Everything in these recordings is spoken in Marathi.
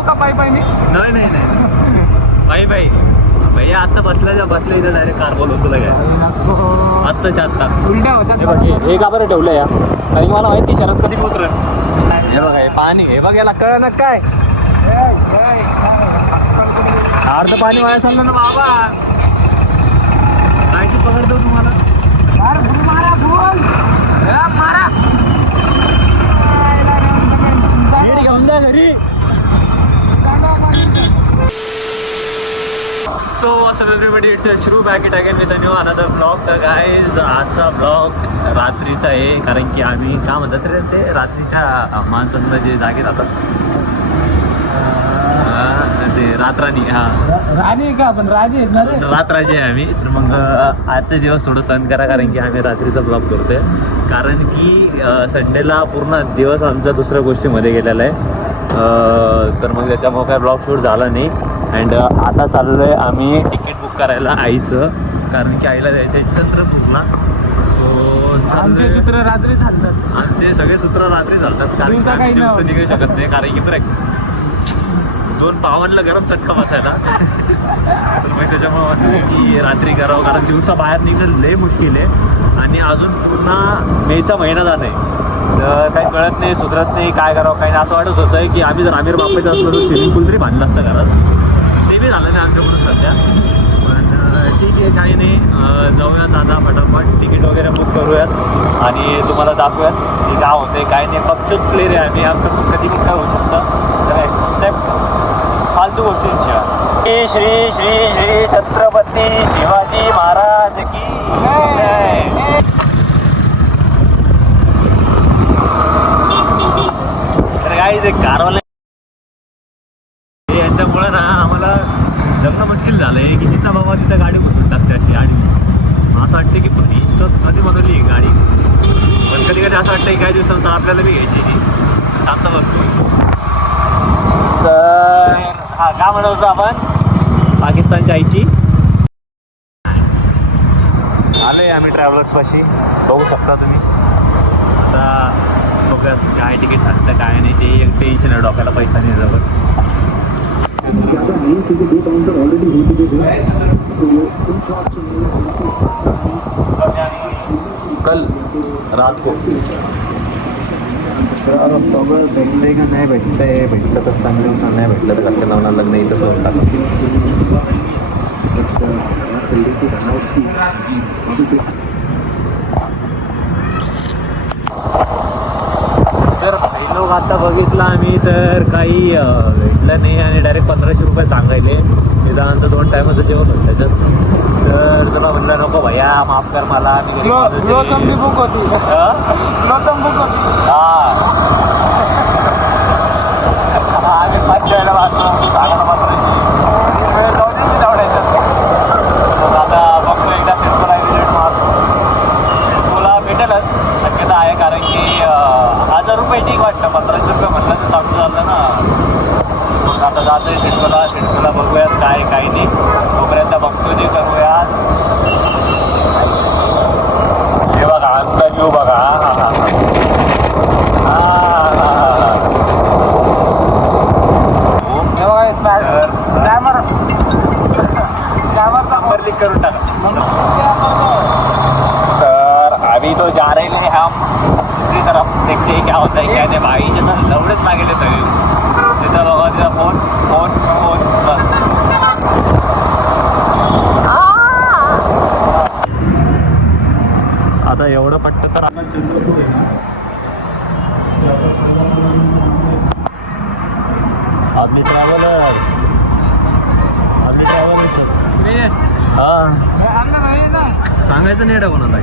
जाऊ का पायी पायी? नाही नाही नाही बाई बाई भैया आता बसल्या इथं डायरेक्ट कार बोलवून तुला घ्या आत्ताच्या आत्ता उलट्या होत्या. हे बघ हे का बरं ठेवलं या कारण मला माहिती शरद कधी उतरेल. हे बघ हे पाणी हे बघ याला कळ ना काय अर्ध पाणी वाया चाललं ना बाबा कायची पकडतो तुम्हाला मारा घेऊन जा घरी. सो असं एव्हरीबडी इट्स श्रू back it again with a new another blog. तर गाईज आजचा ब्लॉग रात्रीचा आहे कारण की आम्ही काय म्हणतात रे ते रात्रीच्या माणसांना जे जागे राहतात ते रात्रानी राणी का आपण राजे रात्राचे आहे आम्ही. तर मग आजचे दिवस थोडं सहन करा कारण की आम्ही रात्रीचा ब्लॉग करतोय कारण की संडेला पूर्ण दिवस आमचा दुसऱ्या गोष्टीमध्ये गेलेला आहे. तर मग त्याच्यामुळे काय ब्लॉग शूट झाला नाही. अँड आता चाललो आहे आम्ही तिकीट बुक करायला आईचं कारण की आईला जायचं आहे चंद्रपूरला. सो आमचे सूत्र रात्री चालतात. आमचे सगळे सूत्र रात्री चालतात कारण की आम्ही दिवस निघू शकत नाही कारण की ब्रेक 2 पावांना गरम चटका बसायला. तर मग त्याच्यामुळे वाटतं की रात्री करावं कारण दिवसा बाहेर निघणं लय मुश्किल आहे आणि अजून पुन्हा मेचा महिना झाला आहे. तर काही कळत नाही सुधरत नाही काय करावं काही असं वाटत होतं की आम्ही जर आमिर बापायचं असलो तर स्विमिंग पूल तरी बांधलं असतं घरात. ते बी झालं नाही आमच्याकडून सध्या. पण ठीक आहे काही नाही जाऊयात आता फटाफट तिकीट वगैरे बुक करूयात आणि तुम्हाला दाखवूयात की काय होते काय नाही. फक्त प्लेअर आहे आम्ही आमचं पण कधी काय होऊ शकतं तर एक्सेप्ट फालतू गोष्टींच्या. श्री श्री श्री श्री छत्रपती शिवाजी महाराज की तर काही ते कारवाले यांच्यामुळे ना आम्हाला जगणं मुश्किल झालं आहे की जिथं बाबा तिथं गाडी बसून टाकते अशी गाडी. असं वाटतं की इथंच कधी बनवली ही गाडी पण कधी कधी असं वाटतं की काही दिवसांतर आपल्याला बी घ्यायची ती शांत बसतो. तर हा काय म्हणत होतो आपण पाकिस्तानच्या आईची आलो आहे आम्ही ट्रॅव्हलर्स पाशी बघू शकता तुम्ही. आता बघा काय तिकीट सांगतं काय नाही ते एक टेन्शन आहे डोक्याला पैसा नाही जवळ. कल रात को भेटतंय का नाही भेटतंय भेटलं तर चांगलं नाही भेटलं तर घरच्या लावणार लग्न इथं सोडून टाका. तर लोक आता बघितलं आम्ही तर काही भेटलं नाही आणि डायरेक्ट 1500 रुपये सांगायले त्याच्यानंतर 2 टायमाचं जेवण होतं त्याच्यात. तर तुला म्हणलं नको भैया माफ कर मला बुक होती बुक होती आम्ही 5 जायला वाचलो सांगायला मात्र आवडायचं. आता बघतो एकदा सिडकोला विजिट मारतो. सिडकोला भेटेलच शक्यता आहे कारण की 1000 रुपये ठीक वाटतं 1500 रुपये म्हटलं तर चालू झालं ना. मग आता जातं आहे सिडकोला बघूयात काय काही नाही तोपर्यंत बघतो ते करूयात. हे बघा आमचा व्ह्यू बघा नंबर लिख करून टाका. तर अभी तो जा रहे हैं हम दूसरी तरफ देखते हैं क्या होता है क्या नहीं. भाई जसं लवडच लागेल सगळे तिथं बघा तिथं फोन फोन फोन बस. आता एवढं पट्ट तर आपली ट्रॅव्हलर्स सांगायचं नाही कोणाला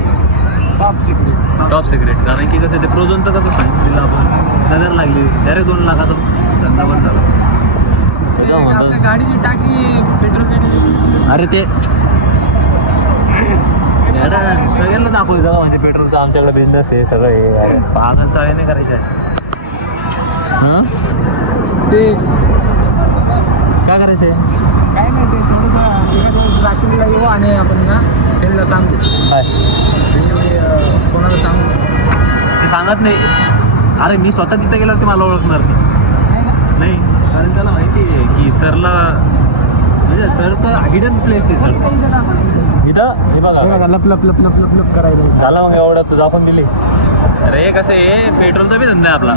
टॉप सिक्रेट कारण की कसं ते प्रोझोनचं कसं सांगितलेलं आपण नजर लागली डायरेक्ट 2 लाखाचा धंदा बंद झाला. गाडीची टाकी पेट्रोल अरे ते सगळ्यांना दाखवायचं म्हणजे पेट्रोलचा आमच्याकडे बिझनेस आहे सगळं हे पागल चाळे नाही करायचे हां ते काय करायचं काय नाही ते थोडंसं रात्रीला येऊ आणि आपण ना त्यांना सांगू कोणाला सांगू ते सांगत नाही. अरे मी स्वतः तिथे गेल्यावरती मला ओळखणार नाही. कारण त्याला माहिती आहे की सरला म्हणजे सरचं हिडन प्लेस आहे सर इथं. हे बघा लप लप लप लप लप लप करायला झालं मग एवढं तू दाखवून दिली. अरे कसं आहे पेट्रोलचा बी धंदा आहे आपला,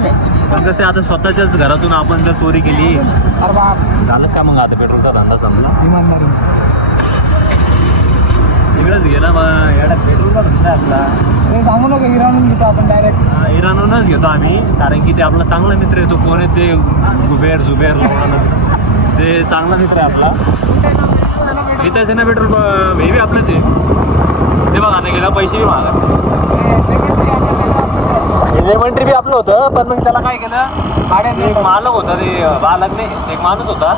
पण कसं आहे आता स्वतःच्याच घरातून आपण जर चोरी केली अरे बाप झालं का मग आता पेट्रोलचा धंदा संपला. इमानदारी इकडेच गेला मग एवढा पेट्रोलचा धंदा आहे आपला. ते सांगू नका इराणून घेतो आपण डायरेक्ट. इराणहूनच घेतो आम्ही, कारण की ते आपला चांगला मित्र आहे. तो कोण आहे ते जुबेर लावणार ते चांगला मित्र आहे आपला. इथंच आहे ना पेट्रोल हे बी आपलंच आहे. ते बघा आता गेला पैसे बी मागा. लेमन बी आपलं होतं, पण मग त्याला काय केलं एक मालक होता, ते बालक नाही एक माणूस होता.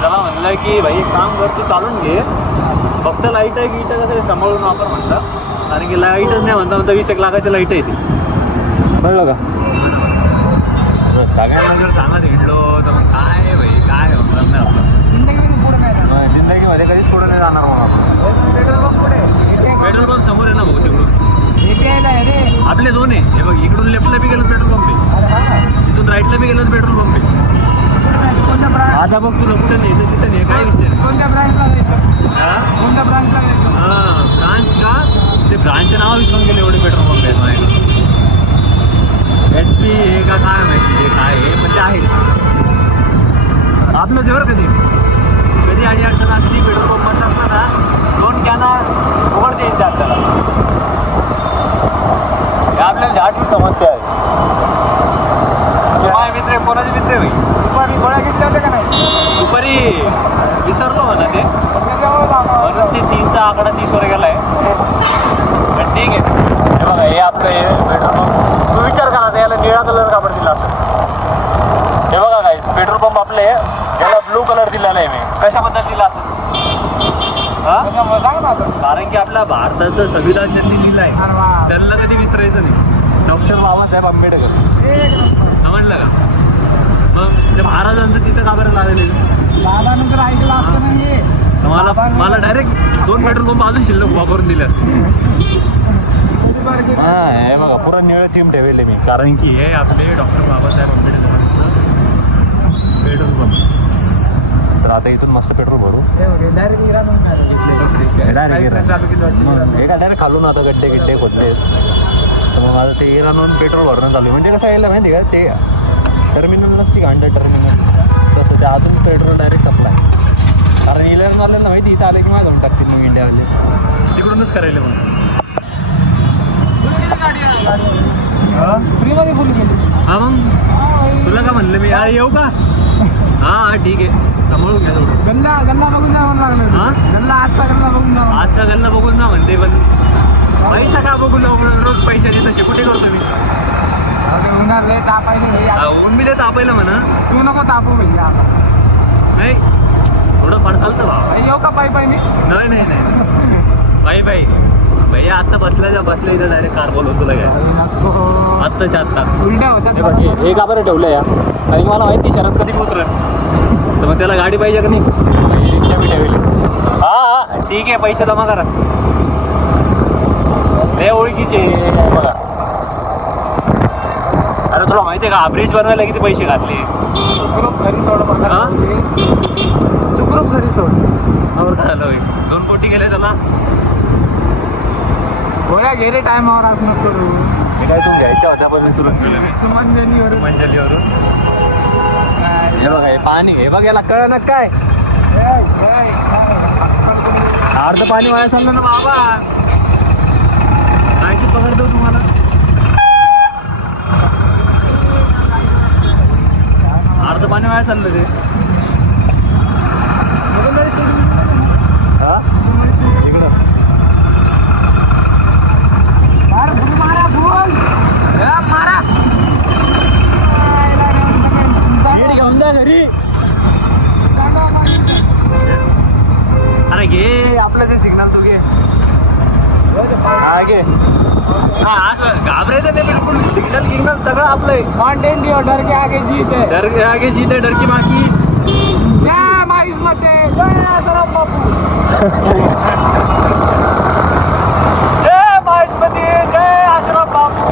त्याला म्हणलं की भाई एक काम कर तू चालून घे, फक्त लाईट आहे की इथं कसं सांभाळून वापर म्हणलं, कारण की लाईटच नाही म्हणता 20 लाखाची लाईट आहे ती. कळलं का? सगळ्यांना जर सांगत हिंडलो तर मग काय भाई काय होणार नाही आपलं. जिंदगीमध्ये कधीच पुढे नाही जाणार मग आपण. पेट्रोल पंप समोर आहे ना भाऊ तिकडून आपले दोन आहे. हे बघ इकडून लेफ्टला बी गेलं पेट्रोल पंप आहे, इथून राईटला बी गेलं पेट्रोल पंप आहे. आता बघ तुला कुठे नाही तिथं नाही काय विषय नाही. कोणत्या ब्रांचला कोणत्या ब्रांचला ब्रांच का ते ब्रांचचे नाव विसरून गेले एवढे पेट्रोल पंप आहेत माझ्याकडे. HP हे का काय माहिती ते काय आहे, म्हणजे आहे आपलं जेवर कधी आणि अडचण असली पेट्रोल पंप बंद असलं ना 2 कॅना उघडते येते आपल्याला. हे आपल्याला झाटून समजते आहे. माझे मित्र आहे, कोणाचे मित्र आहे भाई. दुपारी गोळ्या घेतल्या होत्या का नाही? दुपारी विसरलो म्हणा ते, म्हणून ते 3चा आकडा 30 वर गेला आहे. पण ठीक आहे. हे बघा हे आपलं हे पेट्रोल पंप तू विचार करा याला निळा कलर कापड दिला असं. हे बघा काय पेट्रोल पंप आपले याला ब्लू कलर दिलेला आहे मी. कशाबद्दल दिला असं कारण की आपल्या भारताचं संविधान ज्यांनी लिहिलं आहे त्यांना कधी विसरायचं नाही. डॉक्टर बाबासाहेब आंबेडकर. समजलं का? मग ते महाराजांचं तिथं का बरं लागलेलं दादानंतर ऐकलं असतं नाही. मला डायरेक्ट 2 पेट्रोल पंप अजून शिल्लक वापरून दिले असते. हा हे बघा पुरा निळं थीम ठेवले मी, कारण की हे आपले डॉक्टर बाबासाहेब आंबेडकरांचं पेट्रोल पंप. तर आता इथून मस्त पेट्रोल भरू. हे का डायरेक्ट खालून आता गड्डे खोदले, तर मग आता ते इराणहून पेट्रोल भरणं चालू. म्हणजे कसं यायला माहिती का ते टर्मिनल नसते का अंडर टर्मिनल, तसं त्या आतून पेट्रोल डायरेक्ट सप्लाय. कारण इलेव्हनवाल्यांना माहिती इथं आलं की माझं घेऊन टाकतील मग इंडियावाले तिकडूनच करायला. फ्रीमध्ये फुल गेली. हा मग तुला का म्हणलं मी यार येऊ का? हा ठीक आहे सांभाळून घ्या थोडं. गल्ला बघून जा म्हणून लागलं. हा गल्ला आजचा गल्ला बघून जा. आजचा गल्ला बघून जा म्हणते, पण पैसा का बघून जाऊ रोज पैशाची तशी कुठे करतो मी. होणार लय तापायला मी देत तापायला म्हणा. तू नको तापू भैया. नाही थोडं फार चालतं बा. येऊ का पायी पायी मी? नाही बाई भैया आता बसल्या इथं डायरेक्ट कार बोलवून तुला घ्या आत्ताच्या आत्ता. उलट्या होत्या. हे का बरं ठेवलं या, कारण मला माहिती शरद कधी उतरेल, तर मग त्याला गाडी पाहिजे का नाही. रिक्षा बी ठेवली. हा ठीक आहे पैसे जमा करा. लय ओळखीचे बघा. अरे तुला माहिती आहे का ब्रिज बनवायला किती पैसे घातले. सुखरूप घरी सोड बघा. सुखरूप घरी सोड. काय झालं 2 कोटी गेले त्याला. गोळ्या गेले टायमावर असं नको करू. मी काय तू घ्यायच्या होत्या पण विसरून गेलो मी. सुमंजलीवरून. हे बघा हे पाणी हे बघ याला कळ ना काय अर्ध पाणी वाया चाललं ना बाबा. कायची पगार देऊ तुम्हाला. अर्ध पाणी वाया चाललं ते. हा तिकडं मारा घेऊन जा घरी. अरे घे आपलं ते सिग्नल तू घे. हा घे. हा घाबरायचं नाही बिलकुल. सिग्नल सगळं आपलं आहे. कॉन्टेंट डर के आगे जीत है. डर के आगे जीत है, डर की बाकी. जय माहिज मते जय आसाराम बापू. जय माहिजमती जय आसाराम बापू.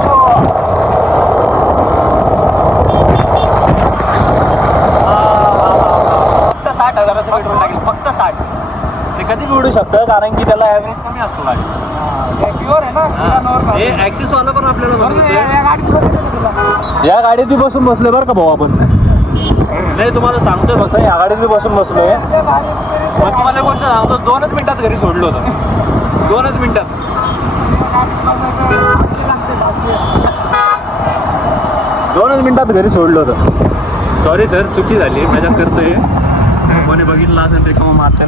हजाराचं पेट्रोल टाकेल, फक्त 60. ते कधी बी उडू शकतं कारण की त्याला ॲव्हरेज कमी असतो गाडी. प्युअर आहे ना. हे ॲक्सेसवाला पण आपल्याला बनवते. या गाडीत या गाडीत बी बसून बसलोय बरं का भाऊ आपण. नाही तुम्हाला सांगतोय फक्त या गाडीत बी बसून बसलोय. मग तुम्हाला गोष्ट सांगतो, 2च मिनिटात घरी सोडलो होतं. 2च मिनिटात. 2च मिनिटात घरी सोडलं होतं. सॉरी सर, चुकी झाली, मजा करतोय. कोणी बघितलं असेल रिकामा मारते.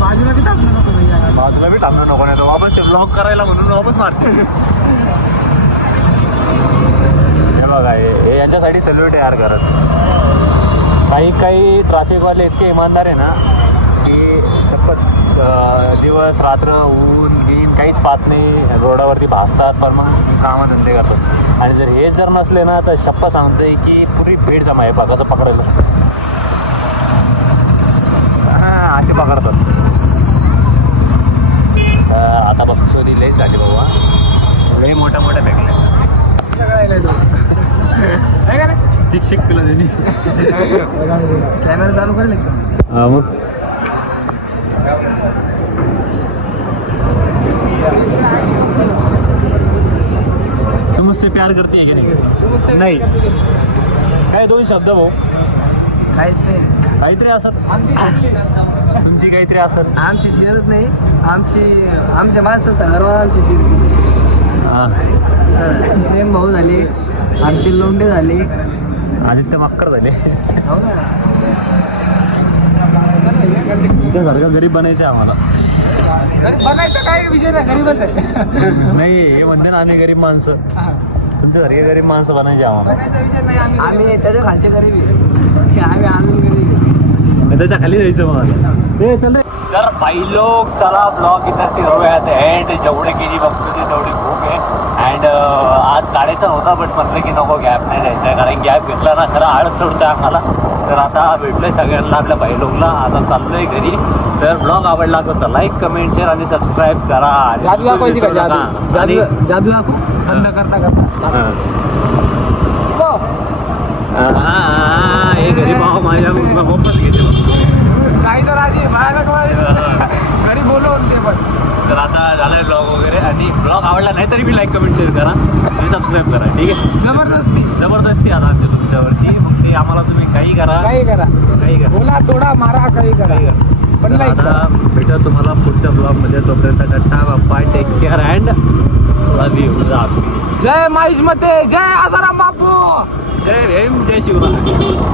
बाजूला बी टाकलं नको भैया. बाजूला बी थांबलो नको, नाही तर वापस ते ब्लॉक करायला म्हणून वापस मारते. हे बघा, हे यांच्यासाठी सेल्युट यार करत. काही ट्रॅफिकवाले इतके इमानदार आहे ना की शपथ दिवस रात्र ऊन गीन काहीच पाहत नाही, रोडावरती भासतात पण मग कामधंदे करतात. आणि जर हेच जर नसले ना तर शपथ सांगतोय की पुरी भीड जमा आहे. बघा कसं पकडायला, असे पकडतात. आता बक्षोदी लईच झाली बाबा, लई मोठ्या फेकले. शिक तुला त्यांनी कॅमेरा चालू करेल. हा मग तू मुझसे प्यार करती है की नाही? नाही. काय 2 शब्द भाऊ? काहीच नाही. काहीतरी असत तुमची, काहीतरी असत. आमची जिरत नाही. आमच्या माणसं सर्व आमची जिरत. प्रेम भाऊ झाले, हर्षिल लोंढे झाले, आदित्य मक्कर झाले. हो ना. तुमच्यासारखं गरीब बनायचं आम्हाला. बघायचं काय विषय नाही, गरीबच आहे. नाही, हे म्हणते ना आम्ही गरीब माणसं. तुमच्यासारखे गरीब माणसं बनायचे आम्हाला. बघायचा विषय नाही. आम्ही त्याच्या खालचे गरीब आहे. आम्ही आनंद गरीब आहे. त्याच्या खाली जायचं मला. ते चल. तर बाई लोक, चला ब्लॉग इथं फिरवूयात. अँड जेवढे केली बघतो ते तेवढी खूप आहे. अँड आज काढायचा नव्हता बट म्हटलं की नको, गॅप नाही द्यायचा आहे कारण गॅप घेतला ना खरं आळस चढतोय आम्हाला. तर आता भेटलोय सगळ्यांना आपल्या बाई लोकला, आता चाललोय घरी. तर ब्लॉग आवडला असेल तर लाईक, कमेंट, शेअर आणि सबस्क्राईब करा. जादू दाखवायची का? जादू दाखवू बंद करता हे घरी भाव माझ्या मोफत घेते. काही तर आधी घरी बोलवून ते पण. तर आता झालाय ब्लॉग वगैरे, आणि ब्लॉग आवडला नाही तरी मी लाईक, कमेंट, शेअर करा आणि सबस्क्राईब करा. ठीक आहे? जबरदस्ती आता आमच्या तुमच्यावरती. मग ते आम्हाला तुम्ही काही करा, बोला, तोडा, मारा, काही करा. पण आता भेटा तुम्हाला पुढच्या ब्लॉगमध्ये. तोपर्यंत ta-ta, bye, take care and love you. जय माईश मते, जय आसाराम बापू, जय भीम, जय शिवराय.